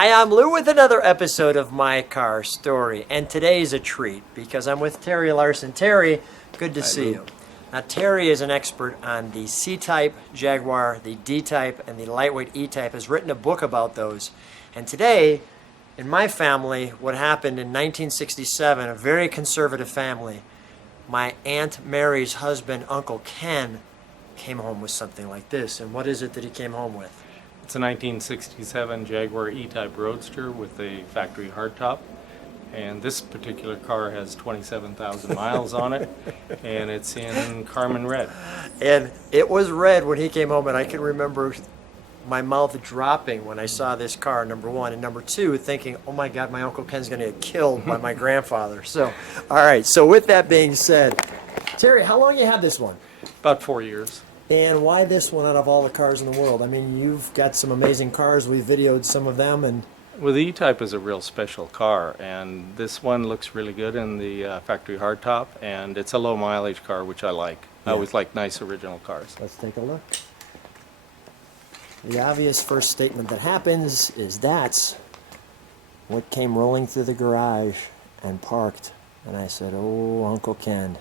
Hi, I'm Lou with another episode of My Car Story, and today's a treat because I'm with Terry Larson. Terry, good to see you. Now, Terry is an expert on the C-Type Jaguar, the D-Type, and the lightweight E-Type, has written a book about those. And today, in my family, what happened in 1967, a very conservative family, my Aunt Mary's husband, Uncle Ken, came home with something like this. And what is it that he came home with? It's a 1967 Jaguar E-Type Roadster with a factory hardtop, and this particular car has 27,000 miles on it, and it's in Carmen Red. And it was red when he came home, and I can remember my mouth dropping when I saw this car, number one, and number two, thinking, oh my God, my Uncle Ken's going to get killed by my grandfather. So, all right, so with that being said, Terry, how long you had this one? About 4 years. And why this one out of all the cars in the world? I mean, you've got some amazing cars. We videoed some of them, and Well, the E-Type is a real special car, and this one looks really good in the factory hardtop, and it's a low mileage car, which I like. I always like nice original cars. let's take a look. The obvious first statement that happens is that's what came rolling through the garage and parked. And I said, oh, Uncle Ken,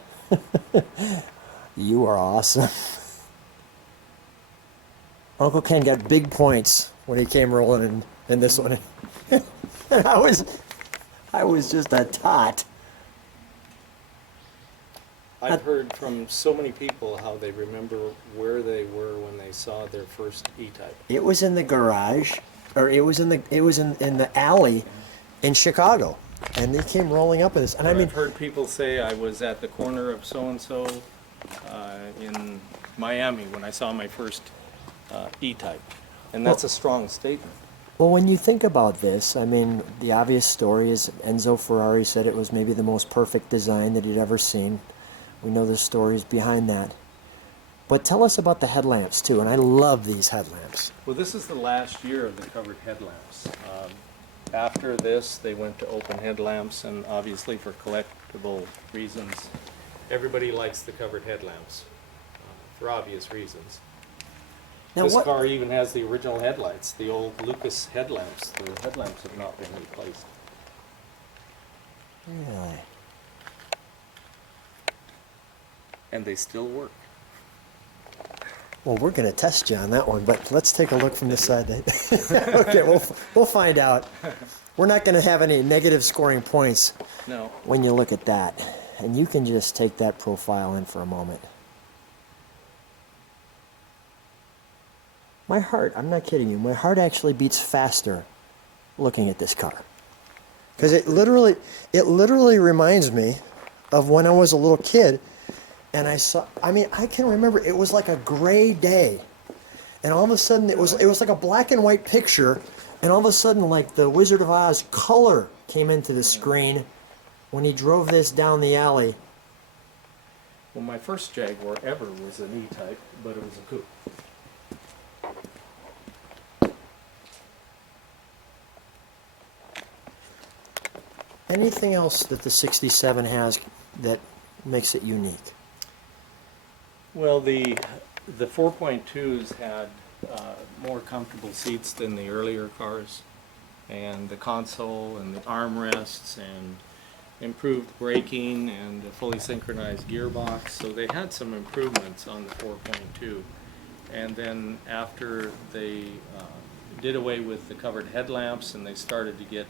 you are awesome. Uncle Ken got big points when he came rolling in this one. And I was just a tot. I've heard from so many people how they remember where they were when they saw their first E-Type. It was in the garage, or it was in the alley in Chicago, and they came rolling up with this. And I mean, I've heard people say I was at the corner of so-and-so in Miami when I saw my first E-Type, and that's a strong statement. well, when you think about this, I mean, the obvious story is Enzo Ferrari said it was maybe the most perfect design that he'd ever seen. We know the stories behind that. But tell us about the headlamps, too, and I love these headlamps. Well, this is the last year of the covered headlamps. After this, they went to open headlamps, and obviously for collectible reasons, everybody likes the covered headlamps, for obvious reasons. Now, This what? car even has the original headlights, the old Lucas headlamps. The headlamps have not been replaced. Really? And they still work. Well, we're going to test you on that one, but let's take a look from this side. Okay, we'll find out. We're not going to have any negative scoring points No. when you look at that. And you can just take that profile in for a moment. My heart, I'm not kidding you, my heart actually beats faster looking at this car. Because it literally reminds me of when I was a little kid and I can remember it was like a gray day. And all of a sudden it was like a black and white picture, and all of a sudden like the Wizard of Oz color came into the screen when he drove this down the alley. Well, my first Jaguar ever was an E-Type, but it was a coupe. Anything else that the 67 has that makes it unique? Well, the 4.2s had more comfortable seats than the earlier cars, and the console and the armrests and improved braking and a fully synchronized gearbox. So they had some improvements on the 4.2. And then after they did away with the covered headlamps and they started to get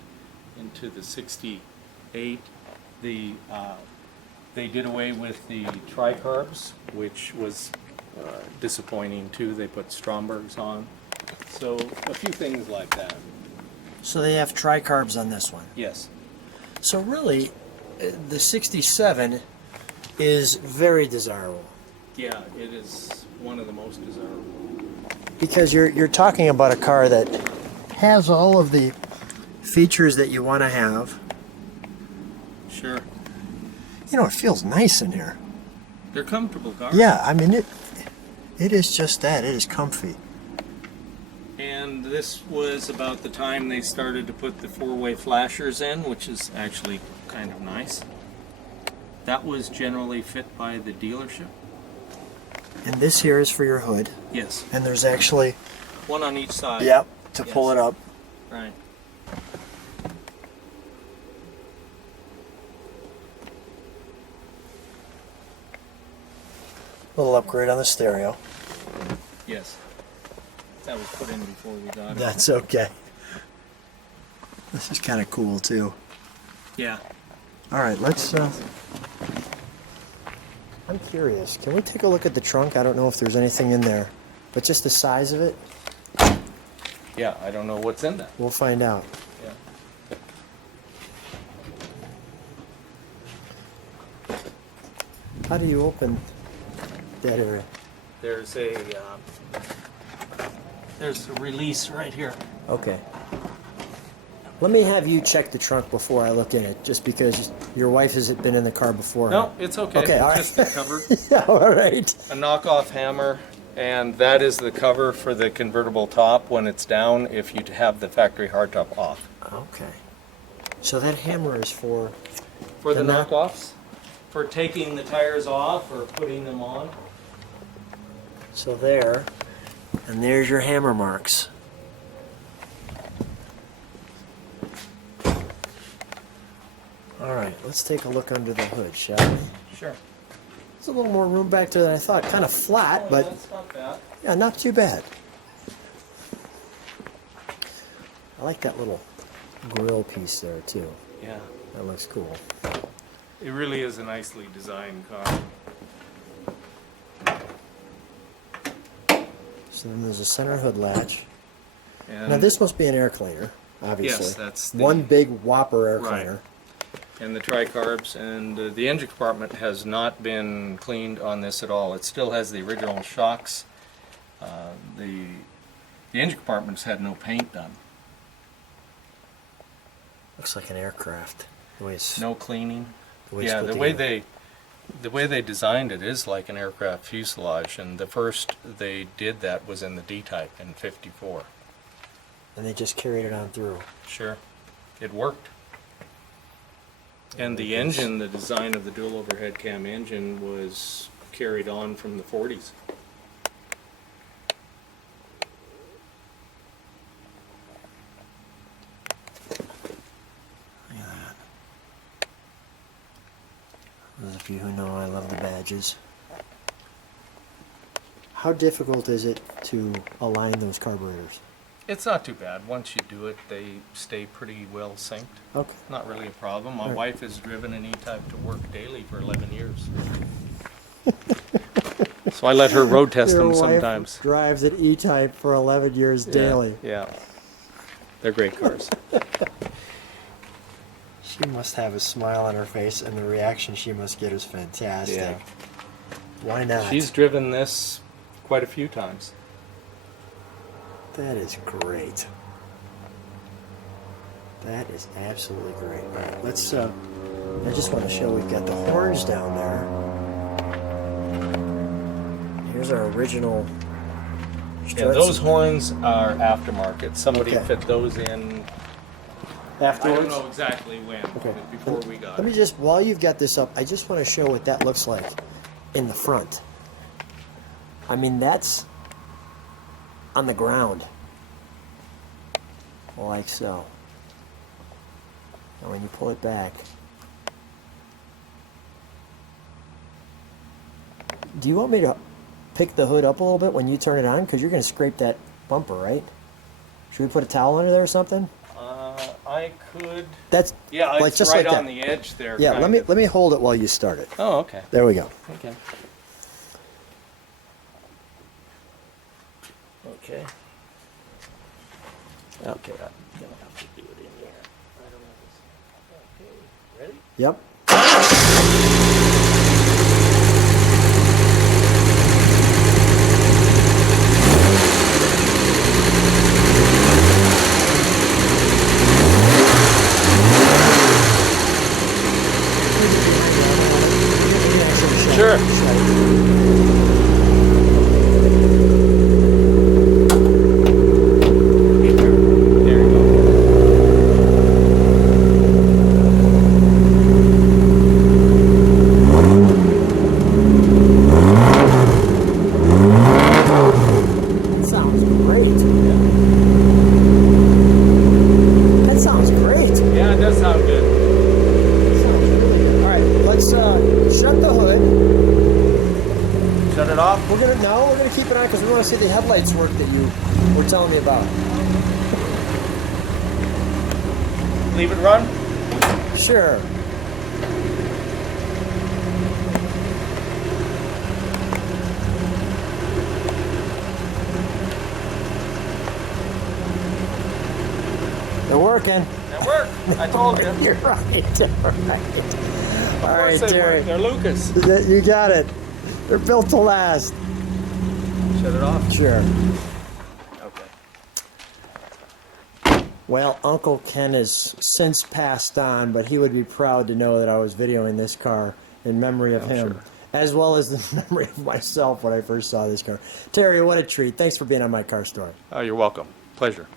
into the 68, they did away with the tricarbs, which was disappointing too. They put Strombergs on. So a few things like that. So they have tricarbs on this one. Yes. So really, the 67 is very desirable. Yeah, it is one of the most desirable. Because you're talking about a car that has all of the features that you want to have. Sure. You know, it feels nice in here. They're comfortable cars. Yeah, I mean, it is just that. It is comfy. And this was about the time they started to put the four-way flashers in, which is actually kind of nice. That was generally fit by the dealership. And this here is for your hood. Yes. And there's actually... One on each side. Yep, to Yes. pull it up. Right. Little upgrade on the stereo. Yes. That was put in before we got it. That's okay. This is kind of cool too. Yeah. All right, let's. I'm curious. Can we take a look at the trunk? I don't know if there's anything in there, but just the size of it, Yeah, I don't know what's in that. we'll find out. Yeah. How do you open that area? There's a release right here. Okay. Let me have you check the trunk before I look in it, just because your wife hasn't been in the car before. No, it's okay. Okay, all right. Just the cover. Yeah, all right. A knockoff hammer, and that is the cover for the convertible top when it's down if you have the factory hardtop off. Okay. So that hammer is for... For the knock- knockoffs? For taking the tires off or putting them on? So there, and there's your hammer marks. All right, let's take a look under the hood, shall we? Sure. There's a little more room back there than I thought. Kind of flat, Oh, but that's not bad. yeah, not too bad. I like that little grill piece there too. Yeah. That looks cool. It really is a nicely designed car. So then there's a center hood latch. And Now this must be an air cleaner, obviously. Yes, that's the, one big whopper air Right. cleaner. And the tricarbs, and the engine compartment has not been cleaned on this at all. It still has the original shocks. The engine compartment's had no paint done. Looks like an aircraft. The way it's, No cleaning. the way it's Yeah, put the way together. they designed it is like an aircraft fuselage, and the first they did that was in the D-Type in '54. And they just carried it on through. Sure, it worked. And the engine, the design of the dual overhead cam engine was carried on from the 40s. Look at that. Those of you who know, I love the badges. How difficult is it to align those carburetors? It's not too bad. Once you do it, they stay pretty well synced. Okay. Not really a problem. My Right. wife has driven an E-Type to work daily for 11 years. So I let her road test Your them wife sometimes. drives an E-Type for 11 years daily. Yeah. They're great cars. She must have a smile on her face, and the reaction she must get is fantastic. Yeah. Why not? She's driven this quite a few times. That is great. That is absolutely great. All right, let's. I just want to show we've got the horns down there. Here's our original. Yeah, struts. those horns are aftermarket. Somebody Okay. fit those in. I Afterwards. don't know exactly when, Okay. but before we got Let me it. just, while you've got this up, I just want to show what that looks like in the front. I mean, that's on the ground, like so. And when you pull it back, do you want me to pick the hood up a little bit when you turn it on? Because you're going to scrape that bumper, right? Should we put a towel under there or something? I could. That's Yeah, like it's just right like on that. the edge there. Yeah, kind of. let me hold it while you start it. Oh, okay. There we go. Okay. Okay. Okay, I'm gonna have to do it in here. I don't know. Okay, ready? Yep. Sure. There you go. We're gonna keep it on because we want to see the headlights work that you were telling me about. Leave it run? Sure. They're working. It worked. I told you. You're right. You're right. All right, Terry. They're Lucas. You got it. They're built to last. Shut it off? Sure. Okay. Well, Uncle Ken has since passed on, but he would be proud to know that I was videoing this car in memory of him, sure. as well as the memory of myself when I first saw this car. Terry, what a treat. Thanks for being on my car story. Oh, you're welcome. Pleasure.